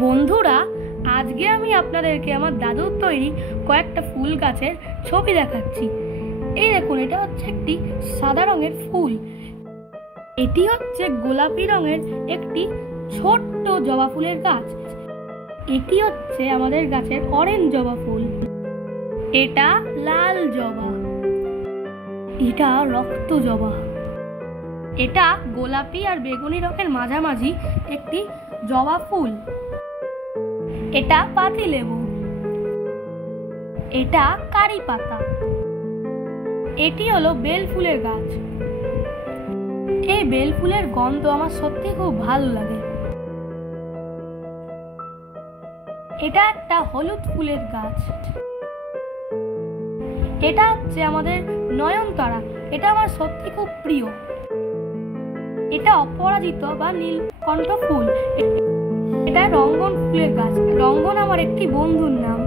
বন্ধুরা, আজকে আমি আপনাদেরকে আমার দাদুর তৈরি কয়েকটা ফুল গাছের ছবি দেখাচ্ছি। এই দেখুন, এটা হচ্ছে একটি সাদা রঙের ফুল। এটি হচ্ছে গোলাপি রঙের একটি ছোট্ট জবা ফুলের গাছ। এটি হচ্ছে আমাদের গাছের অরেঞ্জ জবা ফুল। এটা লাল জবা। এটা রক্ত জবা। এটা গোলাপি আর বেগুনি রঙের মাঝামাঝি একটি জবা ফুল। এটা পাতিলেবু। এটা কারি পাতা। এটি হলো বেল ফুলের গাছ। এই বেল ফুলের গন্ধ আমার সত্যি খুব ভালো লাগে। এটা একটা হলুদ ফুলের গাছ। এটা হচ্ছে আমাদের নয়নতারা। এটা আমার সত্যি খুব প্রিয়। এটা অপরাজিত বা নীলকণ্ঠ ফুল। এটা রঙ্গন ফুলের গাছ। রঙ্গন আমার একটি বন্ধুর নাম।